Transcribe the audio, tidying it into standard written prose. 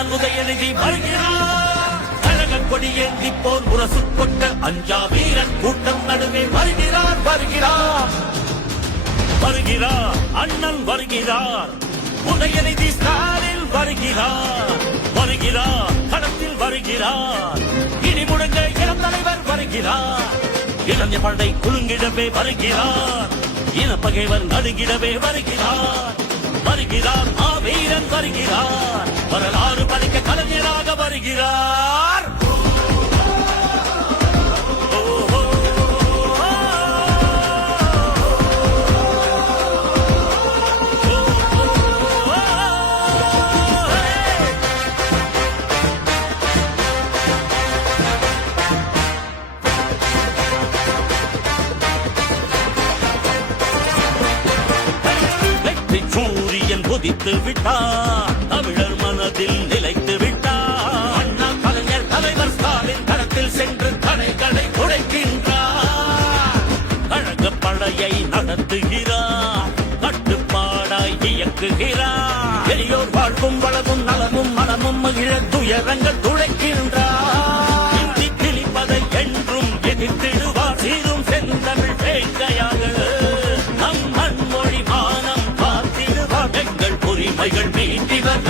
அண்ணன் உதயநிதி வருகிறார். கழக கொடி ஏந்தி போர் முரசு கொண்ட அஞ்சா வீரன் கூட்டம் நடுவே வருகிறார் வருகிறார் வருகிறார். அண்ணன் வருகிறார். உதயநிதி ஸ்டாலின் வருகிறார் வருகிறார். களத்தில் வருகிறார். இனி முழங்க இளம் தலைவர் வருகிறார். இளைஞர் படை குலுங்கிடவே வருகிறார். இனப்பகைவர் நடுங்கிடவே வருகிறார் வருகிறார். வீரன் வருகிறார். வரலாறு படைக்க கலைஞராக வருகிறார். குதித்து விட்டார். தமிழர் மனதில் நிலைத்து விட்டார். அண்ணா கலைஞர் தலைவர் ஸ்டாலின் களத்தில் சென்று தடைகளை உடைக்கின்றார். கழக படையை நடத்துகிறார். கட்டுப்பாடாய் இயக்குகிறார். பெரியோர் வாழ்வும் வளமும் நலமும் மனமும் மகிழ துயரங்கள் துடைக்கின்றார். இந்தி திணிப்பதை என்றும் எதிர்த்திடுவார். சீரும் செந்தமிழ் வேங்கையாக நம் மண்மொழி மானம் உரிமைகள் மீட்டிவர்